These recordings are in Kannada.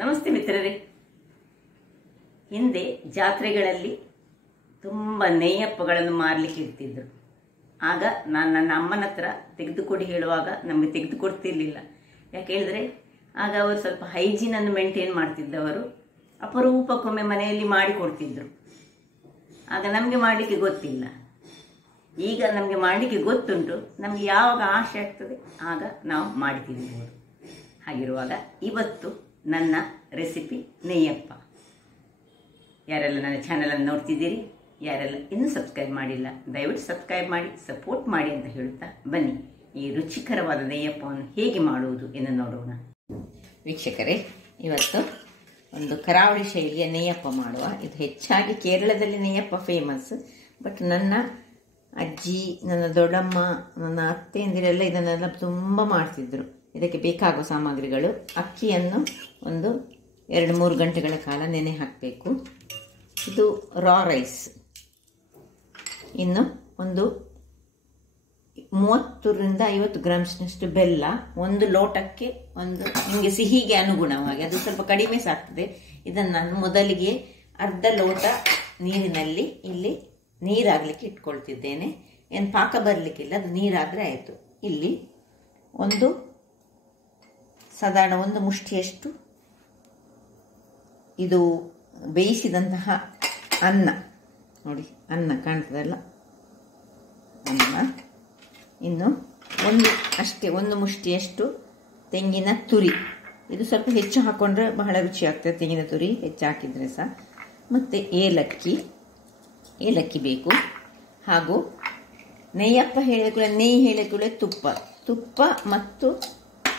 ನಮಸ್ತೆ ಮಿತ್ರರೇ. ಹಿಂದೆ ಜಾತ್ರೆಗಳಲ್ಲಿ ತುಂಬ ನೆಯ್ಯಪ್ಪಗಳನ್ನು ಮಾರಲಿಕ್ಕೆ ಇರ್ತಿದ್ರು. ಆಗ ನಾನು ನನ್ನ ಅಮ್ಮನ ಹತ್ರ ತೆಗೆದುಕೊಡಿ ಹೇಳುವಾಗ ನಮಗೆ ತೆಗೆದುಕೊಡ್ತಿರ್ಲಿಲ್ಲ. ಯಾಕೆ ಹೇಳಿದ್ರೆ ಆಗ ಅವರು ಸ್ವಲ್ಪ ಹೈಜೀನನ್ನು ಮೇಂಟೈನ್ ಮಾಡ್ತಿದ್ದವರು. ಅಪರೂಪಕ್ಕೊಮ್ಮೆ ಮನೆಯಲ್ಲಿ ಮಾಡಿಕೊಡ್ತಿದ್ರು. ಆಗ ನಮಗೆ ಮಾಡಲಿಕ್ಕೆ ಗೊತ್ತಿಲ್ಲ. ಈಗ ನಮಗೆ ಮಾಡಲಿಕ್ಕೆ ಗೊತ್ತುಂಟು. ನಮಗೆ ಯಾವಾಗ ಆಸೆ ಆಗ್ತದೆ ಆಗ ನಾವು ಮಾಡಿ ತಿನ್ಬೋದು. ಹಾಗಿರುವಾಗ ಇವತ್ತು ನನ್ನ ರೆಸಿಪಿ ನೆಯ್ಯಪ್ಪ. ಯಾರೆಲ್ಲ ನನ್ನ ಚಾನಲನ್ನು ನೋಡ್ತಿದ್ದೀರಿ, ಯಾರೆಲ್ಲ ಇನ್ನೂ ಸಬ್ಸ್ಕ್ರೈಬ್ ಮಾಡಿಲ್ಲ, ದಯವಿಟ್ಟು ಸಬ್ಸ್ಕ್ರೈಬ್ ಮಾಡಿ ಸಪೋರ್ಟ್ ಮಾಡಿ ಅಂತ ಹೇಳುತ್ತಾ ಬನ್ನಿ ಈ ರುಚಿಕರವಾದ ನೆಯ್ಯಪ್ಪವನ್ನು ಹೇಗೆ ಮಾಡುವುದು ಎಂದು ನೋಡೋಣ. ವೀಕ್ಷಕರೇ, ಇವತ್ತು ಒಂದು ಕರಾವಳಿ ಶೈಲಿಯ ನೆಯ್ಯಪ್ಪ ಮಾಡುವ. ಇದು ಹೆಚ್ಚಾಗಿ ಕೇರಳದಲ್ಲಿ ನೆಯ್ಯಪ್ಪ ಫೇಮಸ್. ಬಟ್ ನನ್ನ ಅಜ್ಜಿ, ನನ್ನ ದೊಡ್ಡಮ್ಮ, ನನ್ನ ಅತ್ತೆಯಂದಿರೆಲ್ಲ ಇದನ್ನೆಲ್ಲ ತುಂಬ ಮಾಡ್ತಿದ್ರು. ಇದಕ್ಕೆ ಬೇಕಾಗುವ ಸಾಮಗ್ರಿಗಳು: ಅಕ್ಕಿಯನ್ನು ಒಂದು 2-3 ಗಂಟೆಗಳ ಕಾಲ ನೆನೆ ಹಾಕಬೇಕು. ಇದು ರಾ ರೈಸ್. ಇನ್ನು ಒಂದು 30-50 ಗ್ರಾಮ್ಸ್ನಷ್ಟು ಬೆಲ್ಲ. ಒಂದು ಲೋಟಕ್ಕೆ ಒಂದು ನಿಮಗೆ ಸಿಹಿಗೆ ಅನುಗುಣವಾಗಿ, ಅದು ಸ್ವಲ್ಪ ಕಡಿಮೆ ಸಾಕ್ತದೆ. ಇದನ್ನು ನಾನು ಮೊದಲಿಗೆ ಅರ್ಧ ಲೋಟ ನೀರಿನಲ್ಲಿ ಇಲ್ಲಿ ನೀರಾಗಲಿಕ್ಕೆ ಇಟ್ಕೊಳ್ತಿದ್ದೇನೆ. ಏನು ಪಾಕ ಬರಲಿಕ್ಕಿಲ್ಲ, ಅದು ನೀರಾದರೆ ಆಯಿತು. ಇಲ್ಲಿ ಒಂದು ಸಾಧಾರಣ ಒಂದು ಮುಷ್ಟಿಯಷ್ಟು ಇದು ಬೇಯಿಸಿದಂತಹ ಅನ್ನ, ನೋಡಿ ಅನ್ನ ಕಾಣ್ತದಲ್ಲ, ಅನ್ನ. ಇನ್ನು ಒಂದು ಮುಷ್ಟಿಯಷ್ಟು ತೆಂಗಿನ ತುರಿ. ಇದು ಸ್ವಲ್ಪ ಹೆಚ್ಚು ಹಾಕೊಂಡ್ರೆ ಬಹಳ ರುಚಿ ಆಗ್ತದೆ, ತೆಂಗಿನ ತುರಿ ಹೆಚ್ಚು ಹಾಕಿದ್ರೆ ಸಹ. ಮತ್ತು ಏಲಕ್ಕಿ ಬೇಕು. ಹಾಗೂ ನೆಯ್ಯಪ್ಪ ನೆಯ್ಯಿ ಹೇಳಿಕೊಳ್ಳೆ ತುಪ್ಪ ಮತ್ತು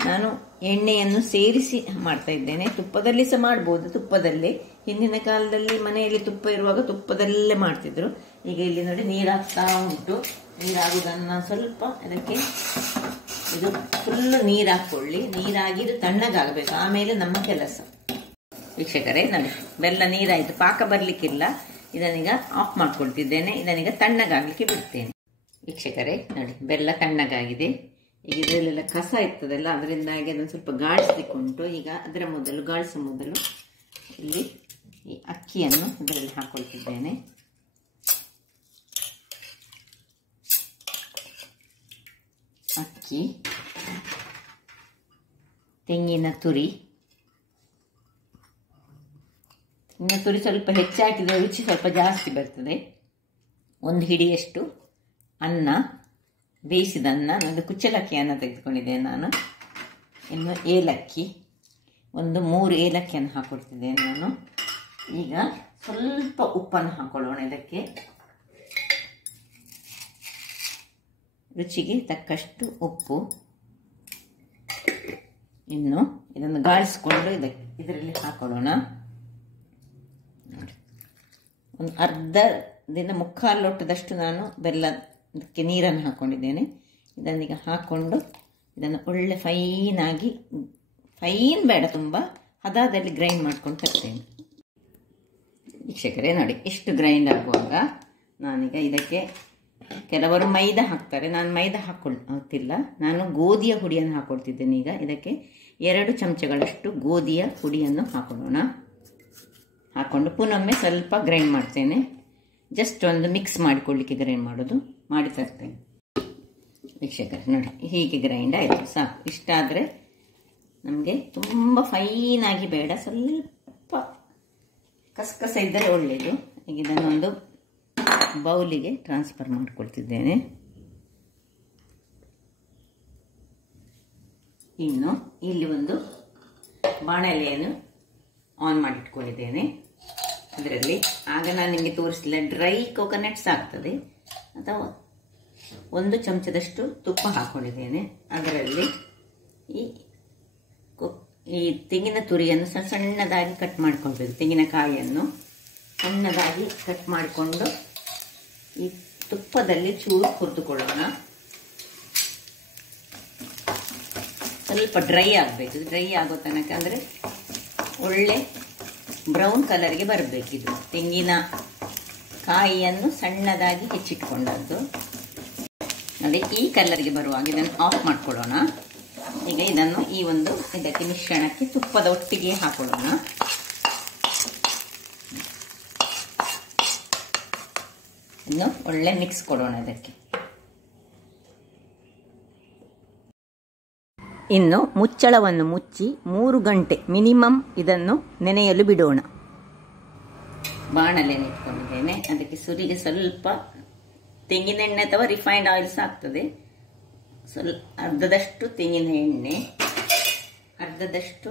ನಾನು ಎಣ್ಣೆಯನ್ನು ಸೇರಿಸಿ ಮಾಡ್ತಾ ಇದ್ದೇನೆ. ತುಪ್ಪದಲ್ಲಿ ಸಹ ಮಾಡ್ಬೋದು. ತುಪ್ಪದಲ್ಲೇ ಹಿಂದಿನ ಕಾಲದಲ್ಲಿ ಮನೆಯಲ್ಲಿ ತುಪ್ಪ ಇರುವಾಗ ತುಪ್ಪದಲ್ಲೇ ಮಾಡ್ತಿದ್ರು. ಈಗ ಇಲ್ಲಿ ನೋಡಿ ನೀರಾಗ್ತಾ ಉಂಟು. ನೀರಾಗುವುದನ್ನು ಸ್ವಲ್ಪ ಅದಕ್ಕೆ ಇದು ಫುಲ್ಲು ನೀರು ಹಾಕ್ಕೊಳ್ಳಿ. ನೀರಾಗಿದ್ದು ತಣ್ಣಗಾಗಬೇಕು, ಆಮೇಲೆ ನಮ್ಮ ಕೆಲಸ. ವೀಕ್ಷಕರೇ ನೋಡಿ, ಬೆಲ್ಲ ನೀರಾಯಿತು, ಪಾಕ ಬರಲಿಕ್ಕಿಲ್ಲ. ಇದನ್ನೀಗ ಆಫ್ ಮಾಡ್ಕೊಳ್ತಿದ್ದೇನೆ. ಇದನ್ನೀಗ ತಣ್ಣಗಾಗಲಿಕ್ಕೆ ಬಿಡ್ತೇನೆ. ವೀಕ್ಷಕರೇ ನೋಡಿ, ಬೆಲ್ಲ ತಣ್ಣಗಾಗಿದೆ. ಈಗ ಇದರಲ್ಲೆಲ್ಲ ಕಸ ಇರ್ತದಲ್ಲ, ಅದರಿಂದಾಗಿ ಅದನ್ನು ಸ್ವಲ್ಪ ಗಾಳಿಸ್ಲಿಕ್ಕುಂಟು. ಈಗ ಗಾಳಿಸೋ ಮೊದಲು ಇಲ್ಲಿ ಈ ಅಕ್ಕಿಯನ್ನು ಇದರಲ್ಲಿ ಹಾಕೊಳ್ತಿದ್ದೇನೆ. ಅಕ್ಕಿ, ತೆಂಗಿನ ತುರಿ ಸ್ವಲ್ಪ ಹೆಚ್ಚಾಕಿದ್ರೆ ರುಚಿ ಸ್ವಲ್ಪ ಜಾಸ್ತಿ ಬರ್ತದೆ. ಒಂದು ಹಿಡಿಯಷ್ಟು ಅನ್ನ, ಬೇಯಿಸಿದ ಅನ್ನ. ಒಂದು ಕುಚ್ಚಲಕ್ಕಿ ಅನ್ನ ತೆಗೆದುಕೊಂಡಿದ್ದೇನೆ ನಾನು. ಇನ್ನು ಏಲಕ್ಕಿ, ಒಂದು 3 ಏಲಕ್ಕಿಯನ್ನು ಹಾಕೊಳ್ತಿದ್ದೇನೆ ನಾನು. ಈಗ ಸ್ವಲ್ಪ ಉಪ್ಪನ್ನು ಹಾಕೊಳ್ಳೋಣ ಇದಕ್ಕೆ, ರುಚಿಗೆ ತಕ್ಕಷ್ಟು ಉಪ್ಪು. ಇನ್ನು ಇದನ್ನು ಗಾಳಿಸ್ಕೊಂಡು ಇದರಲ್ಲಿ ಹಾಕೊಳ್ಳೋಣ. ಒಂದು ಮುಕ್ಕಾಲು ಲೋಟದಷ್ಟು ನಾನು ಬೆಲ್ಲಕ್ಕೆ ನೀರನ್ನು ಹಾಕ್ಕೊಂಡಿದ್ದೇನೆ. ಇದನ್ನೀಗ ಹಾಕ್ಕೊಂಡು ಇದನ್ನು ಒಳ್ಳೆ ಫೈನ್ ಬೇಡ, ತುಂಬ ಹದದಲ್ಲಿ ಗ್ರೈಂಡ್ ಮಾಡ್ಕೊಂಡು ತರ್ತೇನೆ. ವೀಕ್ಷಕರೇ ನೋಡಿ, ಇಷ್ಟು ಗ್ರೈಂಡ್ ಆಗುವಾಗ ನಾನೀಗ ಇದಕ್ಕೆ, ಕೆಲವರು ಮೈದಾ ಹಾಕ್ತಾರೆ, ನಾನು ಮೈದಾ ಹಾಕ್ತಿಲ್ಲ. ನಾನು ಗೋಧಿಯ ಹುಡಿಯನ್ನು ಹಾಕ್ಕೊಳ್ತಿದ್ದೇನೆ. ಈಗ ಇದಕ್ಕೆ 2 ಚಮಚಗಳಷ್ಟು ಗೋಧಿಯ ಹುಡಿಯನ್ನು ಹಾಕೊಳ್ಳೋಣ. ಹಾಕ್ಕೊಂಡು ಪುನೊಮ್ಮೆ ಸ್ವಲ್ಪ ಗ್ರೈಂಡ್ ಮಾಡ್ತೇನೆ. ಜಸ್ಟ್ ಒಂದು ಮಿಕ್ಸ್ ಮಾಡಿಕೊಳ್ಳಿಕ್ಕೆ ಗ್ರೈಂಡ್ ಮಾಡಿ ತರ್ತೇನೆ. ವೀಕ್ಷಕರೇ ನೋಡಿ, ಹೀಗೆ ಗ್ರೈಂಡ್ ಆಯಿತು, ಸಾಕು. ಇಷ್ಟಾದರೆ ನಮಗೆ ತುಂಬ ಫೈನಾಗಿ ಬೇಡ, ಸ್ವಲ್ಪ ಕಸಕಸ ಇದ್ದರೆ ಒಳ್ಳೆಯದು. ಈಗ ಇದನ್ನೊಂದು ಬೌಲಿಗೆ ಟ್ರಾನ್ಸ್ಫರ್ ಮಾಡಿಕೊಳ್ತಿದ್ದೇನೆ. ಇನ್ನು ಇಲ್ಲಿ ಒಂದು ಬಾಣಲೆಯನ್ನು ಆನ್ ಮಾಡಿಟ್ಕೊಂಡಿದ್ದೇನೆ. ಅದರಲ್ಲಿ ಆಗ ನಾನು ನಿಮಗೆ ತೋರಿಸಲಿಲ್ಲ, ಡ್ರೈ ಕೋಕೋನಟ್ಸ್ ಆಗ್ತದೆ, ಅಥವಾ 1 ಚಮಚದಷ್ಟು ತುಪ್ಪ ಹಾಕ್ಕೊಂಡಿದ್ದೇನೆ. ಅದರಲ್ಲಿ ಈ ತೆಂಗಿನ ತುರಿಯನ್ನು ಸಣ್ಣದಾಗಿ ಕಟ್ ಮಾಡ್ಕೊಳ್ಬೇಕು. ತೆಂಗಿನಕಾಯಿಯನ್ನು ಸಣ್ಣದಾಗಿ ಕಟ್ ಮಾಡಿಕೊಂಡು ಈ ತುಪ್ಪದಲ್ಲಿ ಚೂರು ಹುರಿದುಕೊಳ್ಳೋಣ. ಸ್ವಲ್ಪ ಡ್ರೈ ಆಗಬೇಕು. ಡ್ರೈ ಆಗೋ ತನಕ, ಅಂದರೆ ಒಳ್ಳೆ ಬ್ರೌನ್ ಕಲರ್ಗೆ ಬರಬೇಕಿದು. ತೆಂಗಿನ ಕಾಯಿಯನ್ನು ಸಣ್ಣದಾಗಿ ಹೆಚ್ಚಿಟ್ಕೊಂಡದ್ದು ನೋಡಿ, ಈ ಕಲರ್ಗೆ ಬರುವಾಗ ಇದನ್ನು ಆಫ್ ಮಾಡ್ಕೊಳ್ಳೋಣ. ಈಗ ಇದನ್ನು ಈ ಒಂದು ಇದಕ್ಕೆ ಮಿಶ್ರಣಕ್ಕೆ ತುಪ್ಪದ ಒಟ್ಟಿಗೆ ಹಾಕೊಳ್ಳೋಣ. ಇನ್ನು ಒಳ್ಳೆ ಮಿಕ್ಸ್ ಕೊಡೋಣ ಇದಕ್ಕೆ. ಇನ್ನು ಮುಚ್ಚಳವನ್ನು ಮುಚ್ಚಿ 3 ಗಂಟೆ ಮಿನಿಮಮ್ ಇದನ್ನು ನೆನೆಯಲು ಬಿಡೋಣ. ಬಾಣಲೆಯನ್ನು ಇಟ್ಕೊಂಡಿದ್ದೇನೆ. ಅದಕ್ಕೆ ಸುರಿಗೆ ಸ್ವಲ್ಪ ತೆಂಗಿನೆಣ್ಣೆ ಅಥವಾ ರಿಫೈನ್ಡ್ ಆಯಿಲ್ ಆಗ್ತದೆ. ಅರ್ಧದಷ್ಟು ತೆಂಗಿನ ಎಣ್ಣೆ, ಅರ್ಧದಷ್ಟು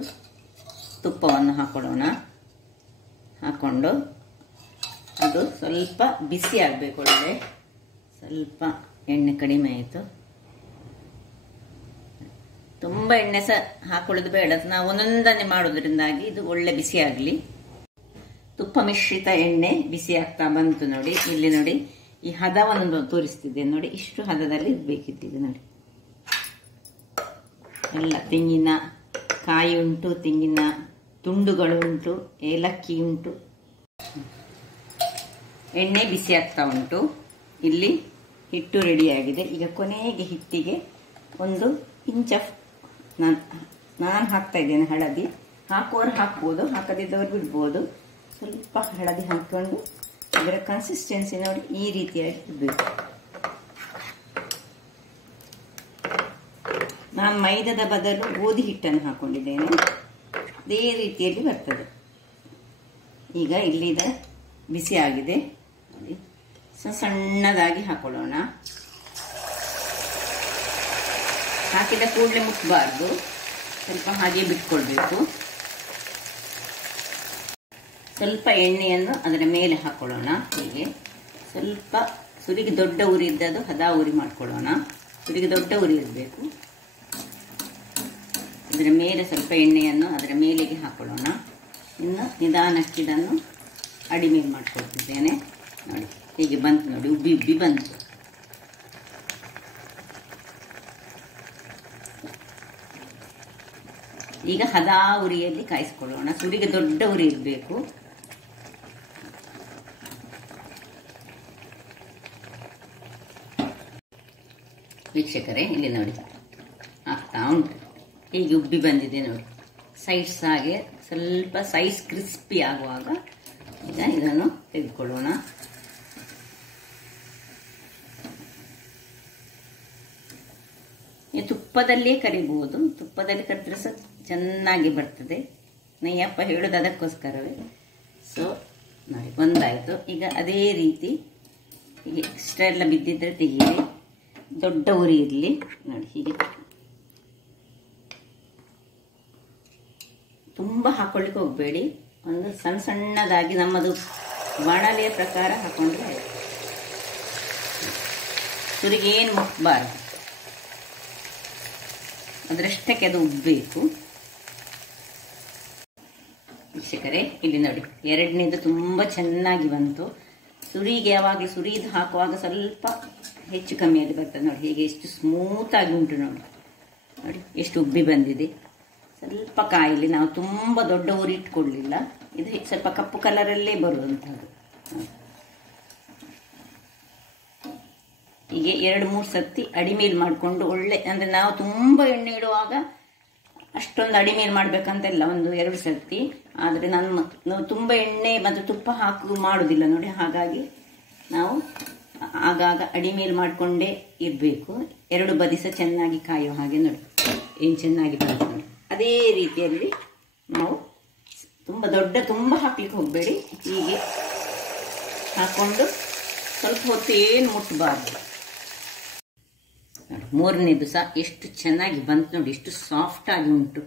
ತುಪ್ಪವನ್ನು ಹಾಕೊಳ್ಳೋಣ. ಹಾಕೊಂಡು ಅದು ಸ್ವಲ್ಪ ಬಿಸಿ ಆಗಬೇಕು. ಒಳ್ಳೆ ಸ್ವಲ್ಪ ಎಣ್ಣೆ ಕಡಿಮೆ ಆಯಿತು. ತುಂಬ ಎಣ್ಣೆ ಸಹ ಹಾಕೊಳ್ಳೋದು ಬೇಡ, ನಾವು ಒಂದೊಂದನ್ನೇ ಮಾಡೋದ್ರಿಂದಾಗಿ ಇದು ಒಳ್ಳೆ ಬಿಸಿ ಆಗಲಿ. ತುಪ್ಪ ಮಿಶ್ರಿತ ಎಣ್ಣೆ ಬಿಸಿ ಆಗ್ತಾ ಬಂತು ನೋಡಿ. ಇಲ್ಲಿ ನೋಡಿ ಈ ಹದವನ್ನು ತೋರಿಸ್ತಿದ್ದೆ ನೋಡಿ. ಇಷ್ಟು ಹದದಲ್ಲಿ ಇರಬೇಕಿತ್ತು ನೋಡಿ. ಎಲ್ಲ ತೆಂಗಿನ ಕಾಯಿ ಉಂಟು, ತೆಂಗಿನ ತುಂಡುಗಳು ಉಂಟು, ಏಲಕ್ಕಿ ಉಂಟು. ಎಣ್ಣೆ ಬಿಸಿ ಆಗ್ತಾ ಉಂಟು. ಇಲ್ಲಿ ಹಿಟ್ಟು ರೆಡಿಯಾಗಿದೆ. ಈಗ ಕೊನೆಗೆ ಹಿಟ್ಟಿಗೆ ಒಂದು ಪಿಂಚ್ ಆಫ್ ನಾನು ಹಾಕ್ತಾ ಇದ್ದೇನೆ ಹಳದಿ. ಹಾಕುವವರು ಹಾಕ್ಬೋದು, ಹಾಕದಿದ್ದವರು ಬಿಡ್ಬೋದು. ಸ್ವಲ್ಪ ಹಳದಿ ಹಾಕೊಂಡು ಅದರ ಕನ್ಸಿಸ್ಟೆನ್ಸಿ ನೋಡಿ ಈ ರೀತಿಯಾಗಿ ಇರಬೇಕು. ನಾನು ಮೈದಾದ ಬದಲು ಗೋಧಿ ಹಿಟ್ಟನ್ನು ಹಾಕೊಂಡಿದ್ದೇನೆ. ಅದೇ ರೀತಿಯಲ್ಲಿ ಬರ್ತದೆ. ಈಗ ಇಲ್ಲಿದ ಬಿಸಿ ಆಗಿದೆ. ಸಣ್ಣದಾಗಿ ಹಾಕೊಳ್ಳೋಣ. ಹಾಕಿದ ಕೂಡಲೇ ಮುಟ್ಟಬಾರ್ದು, ಸ್ವಲ್ಪ ಹಾಗೆ ಬಿಟ್ಕೊಳ್ಬೇಕು. ಸ್ವಲ್ಪ ಎಣ್ಣೆಯನ್ನು ಅದರ ಮೇಲೆ ಹಾಕೊಳ್ಳೋಣ. ಹೀಗೆ ಸ್ವಲ್ಪ ಸುರಿಗೆ ದೊಡ್ಡ ಉರಿ ಇದ್ದದ್ದು ಹದ ಉರಿ ಮಾಡ್ಕೊಳ್ಳೋಣ. ಸುರಿಗೆ ದೊಡ್ಡ ಉರಿ ಇರಬೇಕು. ಇದರ ಮೇಲೆ ಸ್ವಲ್ಪ ಎಣ್ಣೆಯನ್ನು ಅದರ ಮೇಲೆಗೆ ಹಾಕೊಳ್ಳೋಣ. ಇನ್ನು ನಿಧಾನಕ್ಕೆ ಇದನ್ನು ಅಡಿಮೇಲೆ ಮಾಡ್ಕೊಳ್ತಿದ್ದೇನೆ ನೋಡಿ. ಹೀಗೆ ಬಂತು ನೋಡಿ, ಉಬ್ಬಿ ಉಬ್ಬಿ ಬಂತು. ಈಗ ಹದ ಉರಿಯಲ್ಲಿ ಕಾಯಿಸ್ಕೊಳ್ಳೋಣ. ಸುರಿಗೆ ದೊಡ್ಡ ಉರಿ ಇರಬೇಕು. ವೀಕ್ಷಕರೇ, ಇಲ್ಲಿ ನೋಡಿ ಆಗ್ತಾ ಉಂಟು. ಹೀಗೆ ಉಬ್ಬಿ ಬಂದಿದೆ ನೋಡಿ. ಸೈಡ್ಸ್ ಹಾಗೆ ಸ್ವಲ್ಪ ಸೈಜ್ ಕ್ರಿಸ್ಪಿ ಆಗುವಾಗ ಈಗ ಇದನ್ನು ತೆಗೆದುಕೊಳ್ಳೋಣ. ತುಪ್ಪದಲ್ಲೇ ಕರಿಬಹುದು. ತುಪ್ಪದಲ್ಲಿ ಕರಿದ್ರೆ ಸಹ ಚೆನ್ನಾಗಿ ಬರ್ತದೆ. ನಯ್ಯಪ್ಪ ಹೇಳೋದು ಅದಕ್ಕೋಸ್ಕರವೇ. ಸೊ ನೋಡಿ, ಒಂದಾಯಿತು. ಈಗ ಅದೇ ರೀತಿ ಹೀಗೆ ಎಕ್ಸ್ಟ್ರಾ ಎಲ್ಲ ಬಿದ್ದಿದ್ರೆ ತೆಗೀರಿ. ದೊಡ್ಡ ಉರಿ ಇರಲಿ ನೋಡಿ. ಹೀಗೆ ತುಂಬ ಹಾಕೊಳ್ಳಿಕ್ಕೆ ಹೋಗಬೇಡಿ. ಒಂದು ಸಣ್ಣ ಸಣ್ಣದಾಗಿ ನಮ್ಮದು ಬಾಣಲೆಯ ಪ್ರಕಾರ ಹಾಕೊಂಡ್ರೆ ಆಯ್ತು. ಸುರಿಗೆ ಏನು ಮುಟ್ಟಬಾರ್ದು, ಅದರಷ್ಟಕ್ಕೆ ಅದು ಉಬ್ಬಬೇಕು. ವೀಕ್ಷಕರೇ, ಇಲ್ಲಿ ನೋಡಿ ಎರಡನೇದು ತುಂಬ ಚೆನ್ನಾಗಿ ಬಂತು. ಸುರಿಗೆ ಯಾವಾಗಲೂ ಸುರಿದು ಹಾಕುವಾಗ ಸ್ವಲ್ಪ ಹೆಚ್ಚು ಕಮ್ಮಿಯಲ್ಲಿ ಬರ್ತದೆ ನೋಡಿ. ಹೀಗೆ ಎಷ್ಟು ಸ್ಮೂತಾಗಿ ಉಂಟು ನೋಡಿ. ನೋಡಿ ಎಷ್ಟು ಉಬ್ಬಿ ಬಂದಿದೆ. ಸ್ವಲ್ಪ ಕಾಯಿಲಿ, ನಾವು ತುಂಬ ದೊಡ್ಡ ಉರಿ ಇಟ್ಕೊಳ್ಳಿಲ್ಲ. ಇದು ಸ್ವಲ್ಪ ಕಪ್ಪು ಕಲರಲ್ಲೇ ಬರುವಂಥದ್ದು. ಹೀಗೆ 2-3 ಸತಿ ಅಡಿಮೇಲ್ ಮಾಡಿಕೊಂಡು ಒಳ್ಳೆ, ಅಂದರೆ ನಾವು ತುಂಬ ಎಣ್ಣೆ ಇಡುವಾಗ ಅಷ್ಟೊಂದು ಅಡಿಮೇಲ್ ಮಾಡಬೇಕಂತೆಲ್ಲ, 1-2 ಸತಿ. ಆದರೆ ನಾವು ತುಂಬ ಎಣ್ಣೆ ಮತ್ತು ತುಪ್ಪ ಹಾಕಿ ಮಾಡೋದಿಲ್ಲ ನೋಡಿ. ಹಾಗಾಗಿ ನಾವು ಆಗಾಗ ಅಡಿಮೇಲ್ ಮಾಡಿಕೊಂಡೇ ಇರಬೇಕು. 2 ಬದಿ ಸಹ ಚೆನ್ನಾಗಿ ಕಾಯುವ ಹಾಗೆ ನೋಡಿ. ಏನು ಚೆನ್ನಾಗಿ ಬರುತ್ತೆ ನೋಡಿ. ಅದೇ ರೀತಿಯಲ್ಲಿ ನಾವು ತುಂಬ ಹಾಕ್ಲಿಕ್ಕೆ ಹೋಗಬೇಡಿ. ಹೀಗೆ ಹಾಕ್ಕೊಂಡು ಸ್ವಲ್ಪ ಹೊತ್ತು ಏನು ಮುಟ್ಟಬಾರ್ದು. ನೋಡಿ, 3ನೇದು ಸಹ ಎಷ್ಟು ಚೆನ್ನಾಗಿ ಬಂತು ನೋಡಿ. ಎಷ್ಟು ಸಾಫ್ಟ್ ಆಗಿ ಉಂಟು.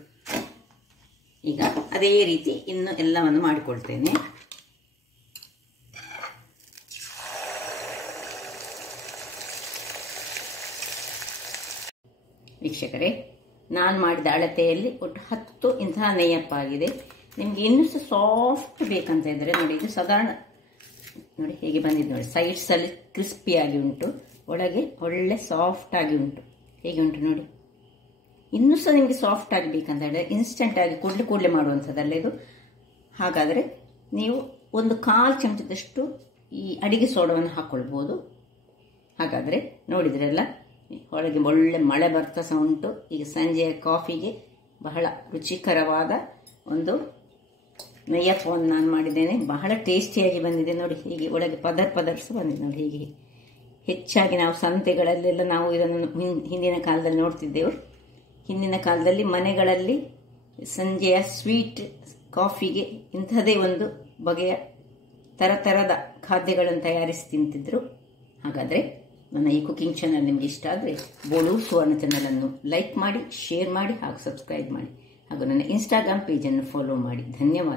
ಈಗ ಅದೇ ರೀತಿ ಇನ್ನು ಎಲ್ಲವನ್ನು ಮಾಡಿಕೊಳ್ತೇನೆ. ವೀಕ್ಷಕರೇ, ನಾನು ಮಾಡಿದ ಅಳತೆಯಲ್ಲಿ ಒಟ್ಟು 10 ಇಂತಹ ನೆಯ್ಯಪ್ಪ ಆಗಿದೆ. ನಿಮಗೆ ಇನ್ನೂ ಸಹ ಸಾಫ್ಟ್ ಬೇಕಂತ ಇದ್ದರೆ ನೋಡಿ, ಇದು ಸಾಧಾರಣ ನೋಡಿ ಹೇಗೆ ಬಂದಿದೆ ನೋಡಿ. ಸೈಡ್ಸಲ್ಲಿ ಕ್ರಿಸ್ಪಿಯಾಗಿ ಉಂಟು, ಒಳಗೆ ಒಳ್ಳೆ ಸಾಫ್ಟ್ ಆಗಿ ಉಂಟು. ಹೇಗೆ ಉಂಟು ನೋಡಿ. ಇನ್ನೂ ಸಹ ನಿಮಗೆ ಸಾಫ್ಟ್ ಆಗಬೇಕಂತ ಹೇಳಿದ್ರೆ ಇನ್ಸ್ಟೆಂಟ್ ಆಗಿ ಕೂಡಲೇ ಮಾಡುವಂಥದ್ದಲ್ಲ ಇದು. ಹಾಗಾದರೆ ನೀವು 1/4 ಚಮಚದಷ್ಟು ಈ ಅಡಿಗೆ ಸೋಡವನ್ನು ಹಾಕ್ಕೊಳ್ಬೋದು. ಹಾಗಾದರೆ ನೋಡಿದ್ರಲ್ಲ ಹೊರಗೆ ಒಳ್ಳೆ ಮಳೆ ಬರ್ತಾ ಸಹ ಉಂಟು. ಈಗ ಸಂಜೆಯ ಕಾಫಿಗೆ ಬಹಳ ರುಚಿಕರವಾದ ಒಂದು ನೆಯ್ಯಪ್ಪವನ್ನು ನಾನು ಮಾಡಿದ್ದೇನೆ. ಬಹಳ ಟೇಸ್ಟಿಯಾಗಿ ಬಂದಿದೆ ನೋಡಿ. ಹೀಗೆ ಒಳಗೆ ಪದರ್ಸು ಬಂದಿದೆ ನೋಡಿ. ಹೀಗೆ ಹೆಚ್ಚಾಗಿ ನಾವು ಸಂತೆಗಳಲ್ಲೆಲ್ಲ ನಾವು ಇದನ್ನು ಹಿಂದಿನ ಕಾಲದಲ್ಲಿ ನೋಡ್ತಿದ್ದೆವು. ಹಿಂದಿನ ಕಾಲದಲ್ಲಿ ಮನೆಗಳಲ್ಲಿ ಸಂಜೆಯ ಸ್ವೀಟ್ ಕಾಫಿಗೆ ಇಂಥದೇ ಒಂದು ಬಗೆಯ ಥರದ ಖಾದ್ಯಗಳನ್ನು ತಯಾರಿಸಿ ತಿಂತಿದ್ರು. ಹಾಗಾದರೆ ನನ್ನ ಈ ಕುಕಿಂಗ್ ಚಾನಲ್ ನಿಮಗೆ ಇಷ್ಟ ಆದರೆ ಬೋಳು ಸುವರ್ಣ ಚಾನಲನ್ನು ಲೈಕ್ ಮಾಡಿ, ಶೇರ್ ಮಾಡಿ ಹಾಗೂ ಸಬ್ಸ್ಕ್ರೈಬ್ ಮಾಡಿ ಹಾಗೂ ನನ್ನ ಇನ್ಸ್ಟಾಗ್ರಾಮ್ ಪೇಜನ್ನು ಫಾಲೋ ಮಾಡಿ. ಧನ್ಯವಾದ.